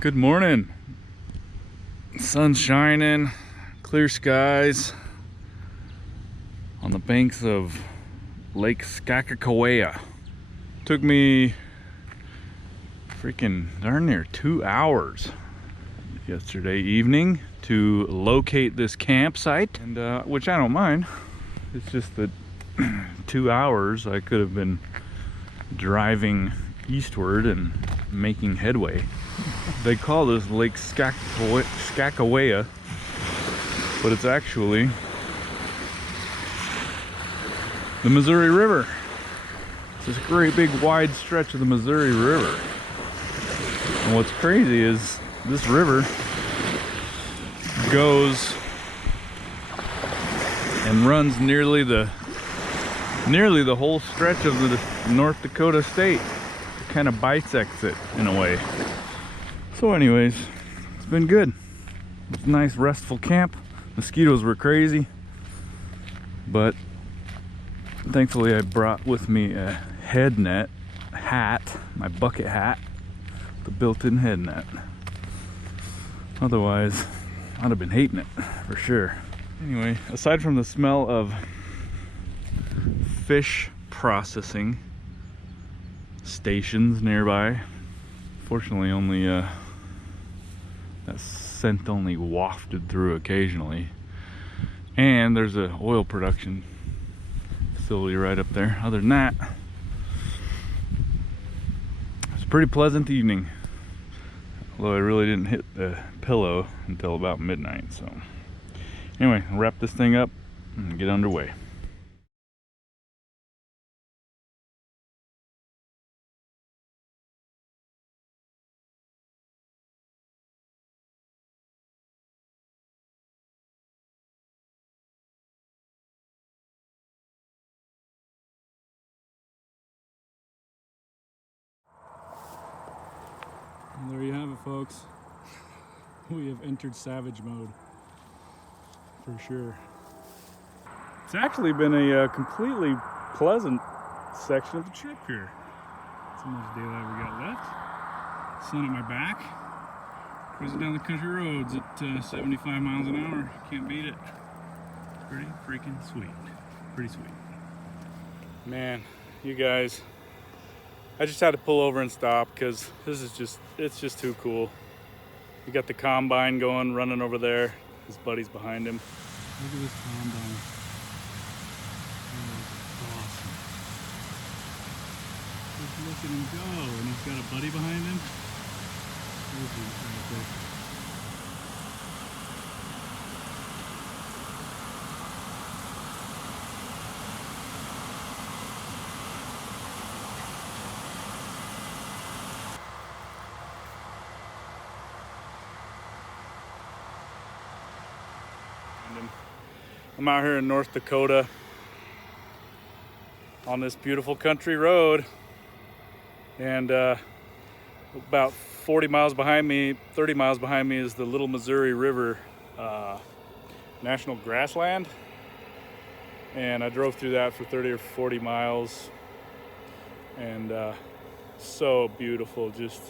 Good morning. Sun's shining, clear skies on the banks of Lake Sakakawea. Took me freaking darn near 2 hours yesterday evening to locate this campsite, and which I don't mind. It's just that 2 hours I could have been driving eastward and making headway. They call this Lake Sakakawea, but it's actually the Missouri River. It's this great big wide stretch of the Missouri River. And what's crazy is this river goes and runs nearly the whole stretch of the North Dakota state. It kind of bisects it in a way. So anyways, it's been good. It's a nice restful camp. Mosquitoes were crazy, but thankfully I brought with me a head net hat, my bucket hat, the built-in head net. Otherwise, I'd have been hating it for sure. Anyway, aside from the smell of fish processing stations nearby, fortunately only that scent only wafted through occasionally, and there's a oil production facility right up there. Other than that, it's a pretty pleasant evening, although I really didn't hit the pillow until about midnight. So anyway, I'll wrap this thing up and get underway. And there you have it, folks. We have entered savage mode for sure. It's actually been a completely pleasant section of the trip here. It's almost daylight we got left. Sun at my back. Cruising down the country roads at 75 miles an hour. Can't beat it. Pretty freaking sweet. Pretty sweet. Man, you guys, I just had to pull over and stop because it's just too cool. You got the combine going, running over there. His buddy's behind him. Look at this combine. That is awesome. Just look at him go, and he's got a buddy behind him. There's he right there. I'm out here in North Dakota on this beautiful country road, and about 40 miles behind me, 30 miles behind me is the Little Missouri River National Grassland, and I drove through that for 30 or 40 miles, and so beautiful. Just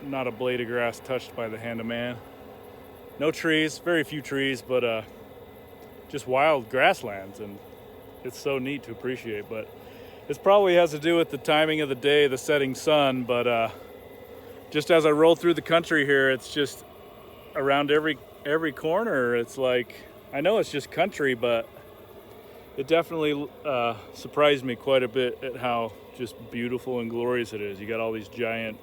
not a blade of grass touched by the hand of man. No trees, very few trees, but just wild grasslands, and it's so neat to appreciate. But it probably has to do with the timing of the day, the setting sun, but just as I roll through the country here, it's just around every corner. It's like, I know it's just country, but it definitely surprised me quite a bit at how just beautiful and glorious it is. You got all these giant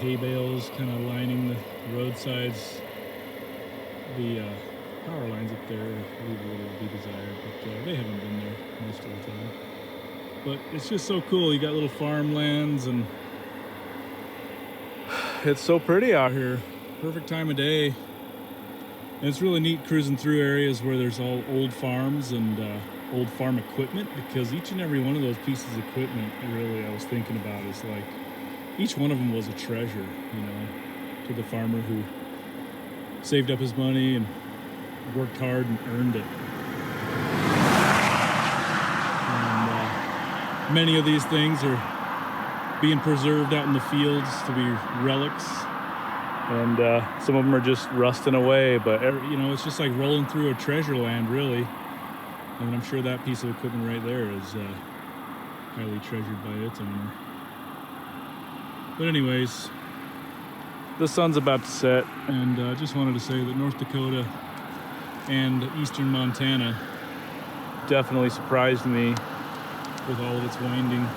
hay bales kind of lining the roadsides. The power lines up there leave a little to be desired, but they haven't been there most of the time. But it's just so cool. You got little farmlands, and it's so pretty out here. Perfect time of day. And it's really neat cruising through areas where there's all old farms and old farm equipment, because each and every one of those pieces of equipment, really, I was thinking about, is like each one of them was a treasure, you know, to the farmer who saved up his money and worked hard and earned it. And many of these things are being preserved out in the fields to be relics. And some of them are just rusting away, but you know, it's just like rolling through a treasure land, really. And I'm sure that piece of equipment right there is highly treasured by its owner. But anyways, the sun's about to set, and I just wanted to say that North Dakota and eastern Montana definitely surprised me with all of its winding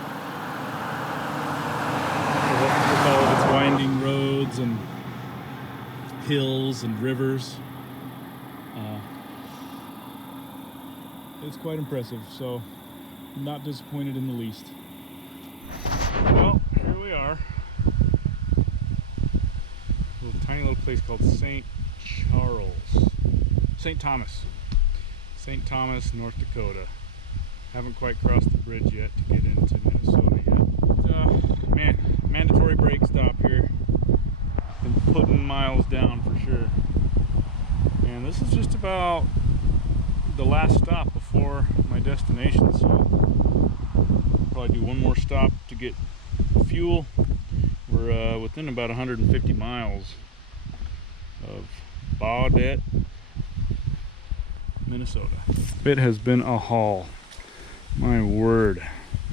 roads and hills and rivers. It's quite impressive, so I'm not disappointed in the least. Well, here we are. A tiny little place called St. Thomas, North Dakota. Haven't quite crossed the bridge yet to get into Minnesota yet. Man, mandatory brake stop here. Been putting miles down for sure. And this is just about the last stop before my destination, so probably do one more stop to get fuel. We're within about 150 miles of Baudette, Minnesota. It has been a haul. My word,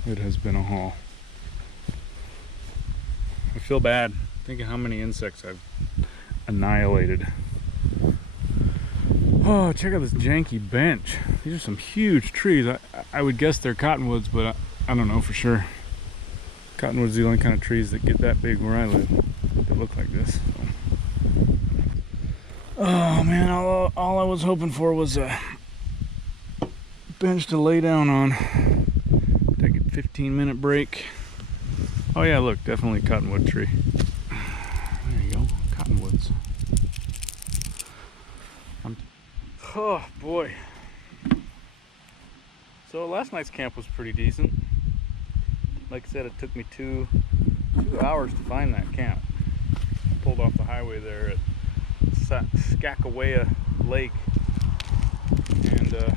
it has been a haul. I feel bad thinking how many insects I've annihilated. Oh, check out this janky bench. These are some huge trees. I would guess they're cottonwoods, but I don't know for sure. Cottonwoods are the only kind of trees that get that big where I live. They look like this. So. Oh man, all I was hoping for was a bench to lay down on. Take a 15-minute break. Oh yeah, look, definitely a cottonwood tree. There you go, cottonwoods. Oh boy. So last night's camp was pretty decent. Like I said, it took me two hours to find that camp. I pulled off the highway there at Sakakawea Lake, and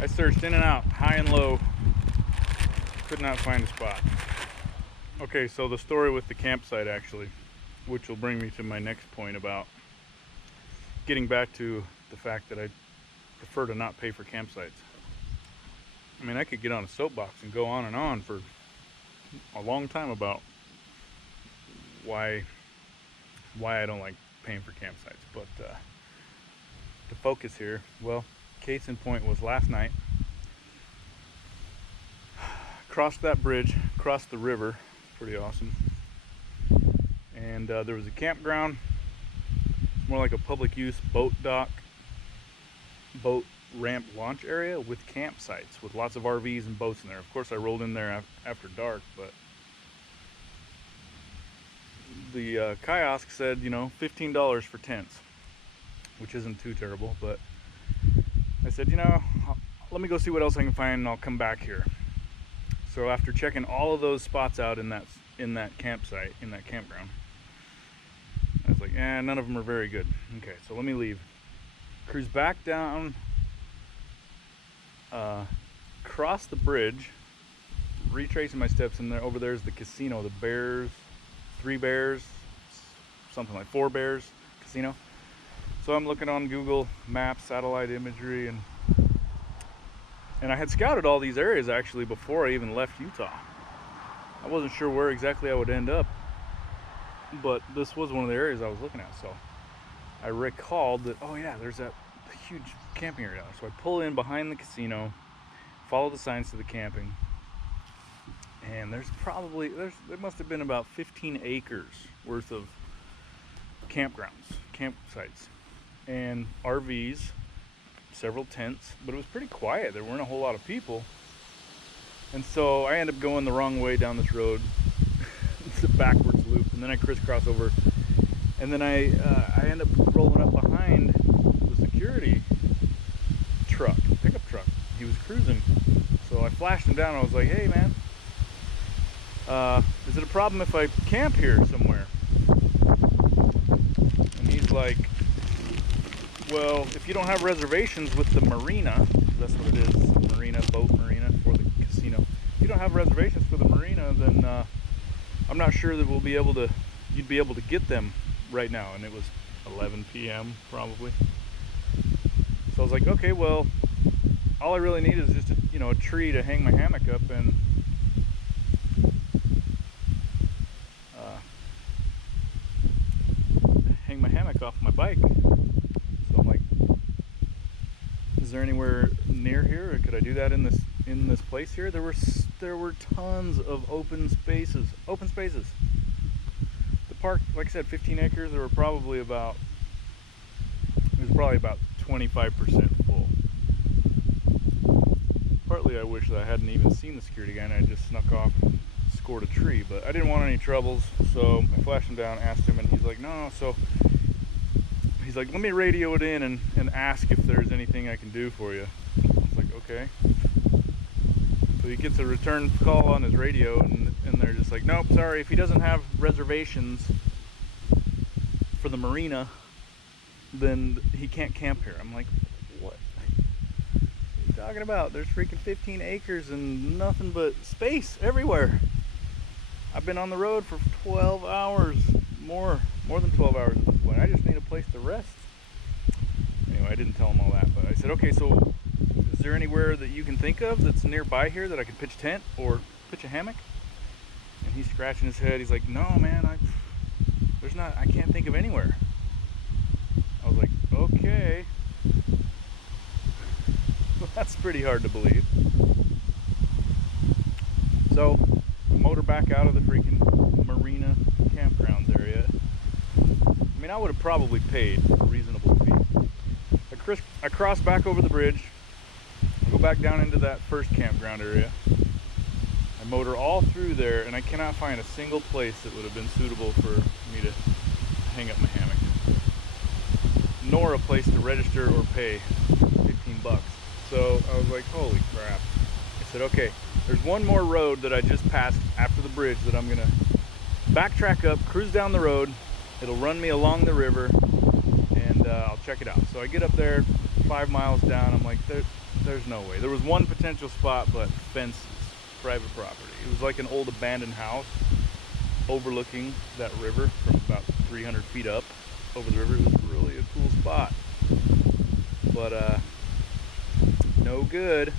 I searched in and out, high and low, could not find a spot. Okay, so the story with the campsite actually, which will bring me to my next point about getting back to the fact that I prefer to not pay for campsites. I mean, I could get on a soapbox and go on and on for a long time about why I don't like paying for campsites, but to focus here, well, case in point was last night. Crossed that bridge, crossed the river, pretty awesome, and there was a campground, more like a public use boat dock, boat ramp launch area with campsites with lots of RVs and boats in there. Of course I rolled in there after dark, but the kiosk said, you know, $15 for tents, which isn't too terrible, but I said, you know, let me go see what else I can find and I'll come back here. So after checking all of those spots out in that campsite, in that campground, I was like, none of them are very good. Okay, so let me leave. Cruise back down, cross the bridge, retracing my steps, and over there's the casino, the Bears, 3 Bears, something like 4 Bears casino. So I'm looking on Google Maps, satellite imagery, and I had scouted all these areas actually before I even left Utah. I wasn't sure where exactly I would end up, but this was one of the areas I was looking at. So I recalled that, oh yeah, there's that huge camping area. So I pull in behind the casino, follow the signs to the camping, and there must have been about 15 acres worth of campsites, and RVs, several tents, but it was pretty quiet. There weren't a whole lot of people, and so I ended up going the wrong way down this road. It's a backwards loop, and then I crisscross over, and then I end up rolling up behind the security truck, pickup truck. He was cruising, so I flashed him down. I was like, hey man, is it a problem if I camp here somewhere? And he's like, well, if you don't have reservations with the marina, that's what it is, marina, boat marina for the casino. If you don't have reservations for the marina, I'm not sure that you'd be able to get them right now. And it was 11 p.m. probably. So I was like, okay, well, all I really need is just a tree to hang my hammock up and hang my hammock off my bike. So I'm like, is there anywhere near here, or could I do that in this place here? There were tons of open spaces. The park, like I said, 15 acres. There were probably about 25% full. Partly I wish that I hadn't even seen the security guy and I just snuck off and scored a tree, but I didn't want any troubles, so I flashed him down, asked him, and he's like, no. So he's like, let me radio it in and ask if there's anything I can do for you. I was like, okay. So he gets a return call on his radio, and they're just like, nope, sorry, if he doesn't have reservations for the marina, then he can't camp here. I'm like, what are you talking about? There's freaking 15 acres and nothing but space everywhere. I've been on the road for 12 hours, more than 12 hours at this point. I just need a place to rest. Anyway, I didn't tell him all that, but I said, okay, so is there anywhere that you can think of that's nearby here that I could pitch a tent or pitch a hammock? And he's scratching his head. He's like, no, man, I can't think of anywhere. I was like, okay. Well, that's pretty hard to believe. So, I motor back out of the freaking marina campgrounds area. I mean, I would have probably paid a reasonable fee. I cross back over the bridge, go back down into that first campground area. I motor all through there, and I cannot find a single place that would have been suitable for me to hang up my hammock, nor a place to register or pay 15 bucks. So I was like, holy crap. I said, okay, there's one more road that I just passed after the bridge that I'm gonna backtrack up, cruise down the road. It'll run me along the river, and I'll check it out. So I get up there 5 miles down. I'm like, there's no way. There was one potential spot, but fences, private property. It was like an old abandoned house overlooking that river from about 300 feet up over the river. It was really a cool spot, but no good.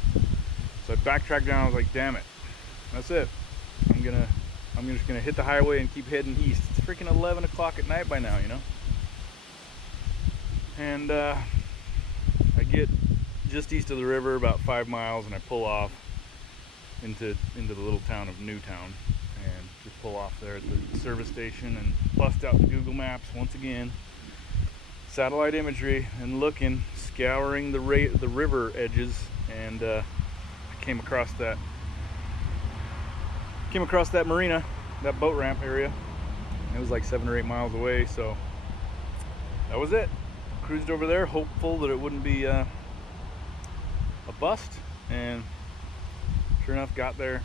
So I backtracked down. I was like, damn it, that's it. I'm just gonna hit the highway and keep heading east. It's freaking 11 o'clock at night by now, you know. And I get just east of the river about 5 miles, and I pull off into the little town of Newtown, and just pull off there at the service station and bust out the Google Maps once again, satellite imagery, and looking, scouring the river edges, and I came across that marina, that boat ramp area. It was like 7 or 8 miles away, so that was it. Cruised over there, hopeful that it wouldn't be a bust, and sure enough, got there,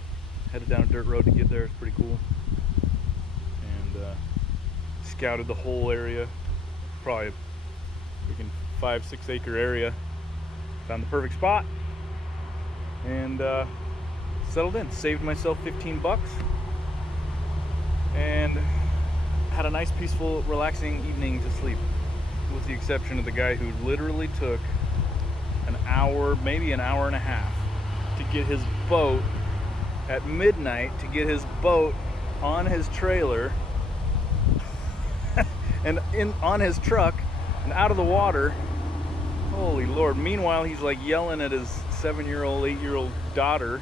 headed down a dirt road to get there. It's pretty cool. And scouted the whole area, probably a freaking 5-6 acre area. Found the perfect spot, and settled in. Saved myself 15 bucks, and had a nice, peaceful, relaxing evening to sleep, with the exception of the guy who literally took an hour, maybe an hour and a half, to get his boat at midnight, to get his boat on his trailer and on his truck and out of the water. Holy Lord. Meanwhile, he's like yelling at his 7-year-old, 8-year-old daughter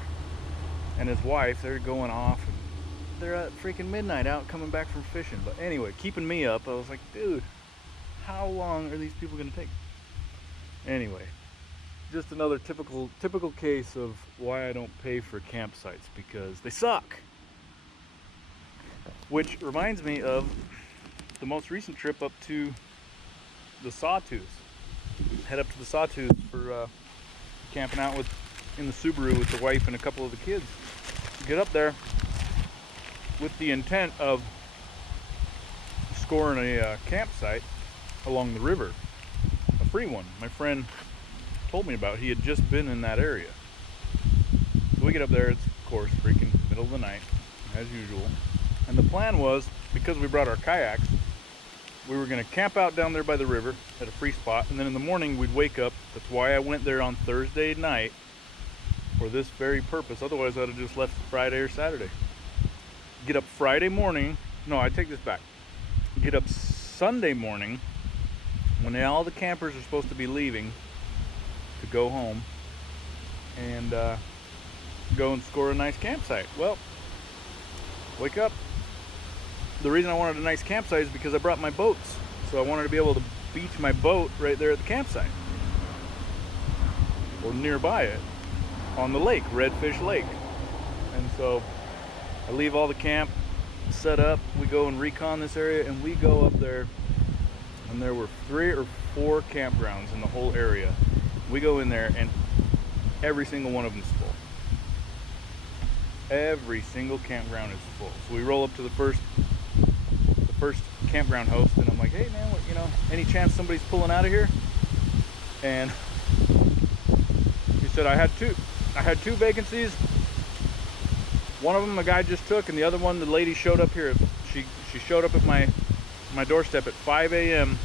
and his wife. They're going off, and they're at freaking midnight out coming back from fishing. But anyway, keeping me up. I was like, dude, how long are these people gonna take? Anyway, just another typical case of why I don't pay for campsites, because they suck. Which reminds me of the most recent trip up to the Sawtooth. Head up to the Sawtooth for camping out in the Subaru with the wife and a couple of the kids. Get up there with the intent of scoring a campsite along the river, a free one. My friend told me about. He had just been in that area. So we get up there. It's, of course, freaking middle of the night. as usual. And the plan was, because we brought our kayaks, we were going to camp out down there by the river at a free spot, and then in the morning we'd wake up. That's why I went there on Thursday night, for this very purpose. Otherwise I'd have just left Friday or Saturday. Get up Friday morning. No, I take this back. Get up Sunday morning when all the campers are supposed to be leaving to go home, and go and score a nice campsite. Well, wake up. The reason I wanted a nice campsite is because I brought my boats. So I wanted to be able to beach my boat right there at the campsite, or nearby it, on the lake, Redfish Lake. And so I leave all the camp set up. We go and recon this area, and we go up there, and there were 3 or 4 campgrounds in the whole area. We go in there, and every single one of them is full. Every single campground is full. So we roll up to the first campground host, and I'm like, hey man, what, any chance somebody's pulling out of here? And he said, I had two vacancies. One of them a guy just took, and the other one the lady showed up here. She showed up at my doorstep at 5 a.m.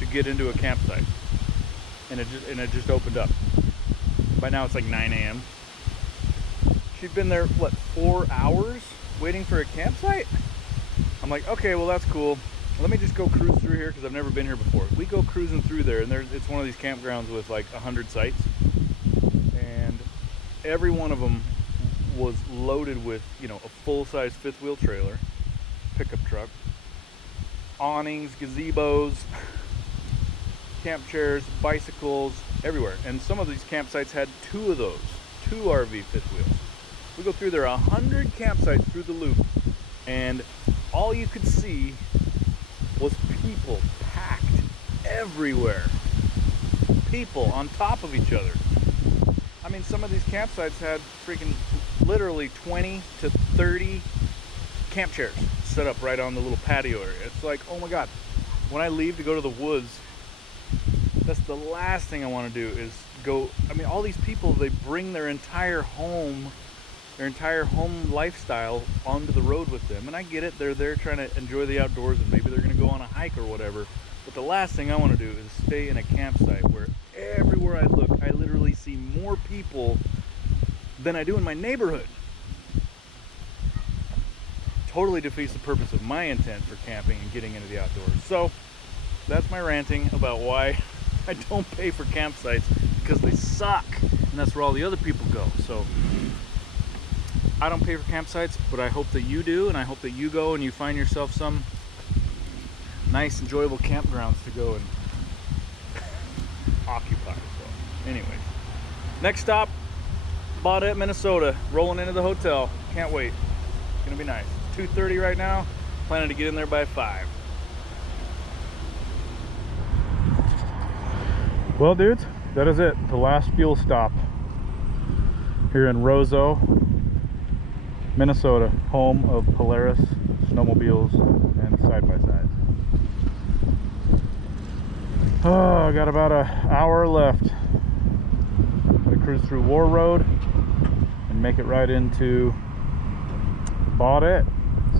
to get into a campsite, and it just opened up. By now it's like 9 a.m. She'd been there, what, 4 hours waiting for a campsite? I'm like, okay, well that's cool. Let me just go cruise through here, because I've never been here before. We go cruising through there, and it's one of these campgrounds with like 100 sites, and every one of them was loaded with, a full-size fifth wheel trailer, pickup truck, awnings, gazebos, camp chairs, bicycles, everywhere. And some of these campsites had 2 of those, 2 RV fifth wheels. We go through there 100 campsites through the loop, and all you could see was people packed everywhere. People on top of each other. I mean, some of these campsites had freaking literally 20 to 30 camp chairs set up right on the little patio area. It's like, oh my God, when I leave to go to the woods, that's the last thing I want to do is go. I mean, all these people, they bring their entire home lifestyle onto the road with them. And I get it, they're there trying to enjoy the outdoors, and maybe they're going to go on a hike or whatever. But the last thing I want to do is stay in a campsite where everywhere I look, I literally see more people than I do in my neighborhood. Totally defeats the purpose of my intent for camping and getting into the outdoors. So that's my ranting about why I don't pay for campsites, because they suck, and that's where all the other people go. So I don't pay for campsites, but I hope that you do, and I hope that you go and you find yourself some nice, enjoyable campgrounds to go and occupy. So anyways, next stop, Baudette, Minnesota. Rolling into the hotel. Can't wait. It's gonna be nice. It's 2:30 right now. Planning to get in there by 5. Well, dudes, that is it. The last fuel stop here in Roseau, Minnesota, home of Polaris snowmobiles and side-by-sides. Oh, I got about an hour left. I'm gonna cruise through War Road and make it right into Baudette.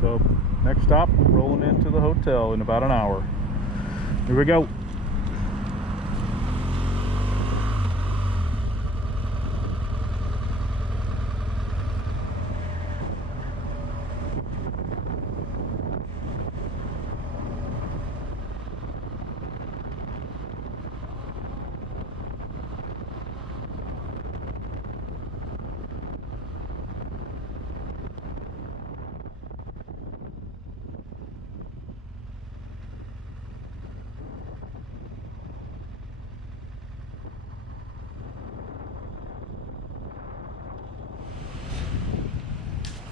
So next stop, rolling into the hotel in about an hour. Here we go.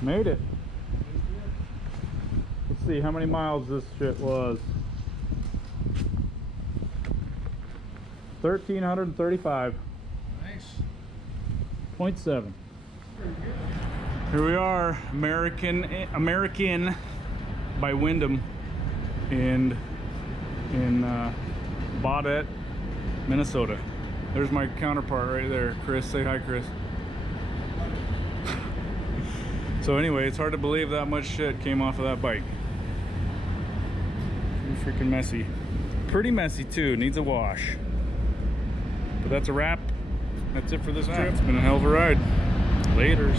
Made it. Let's see how many miles this shit was. 1,335. Nice. 0.7. Here we are, American by Wyndham in Baudette, Minnesota. There's my counterpart right there, Chris. Say hi, Chris. So So anyway, it's hard to believe that much shit came off of that bike. Pretty freaking messy. Pretty messy too, needs a wash. But that's a wrap. That's it for this trip. It's been a hell of a ride. Laters.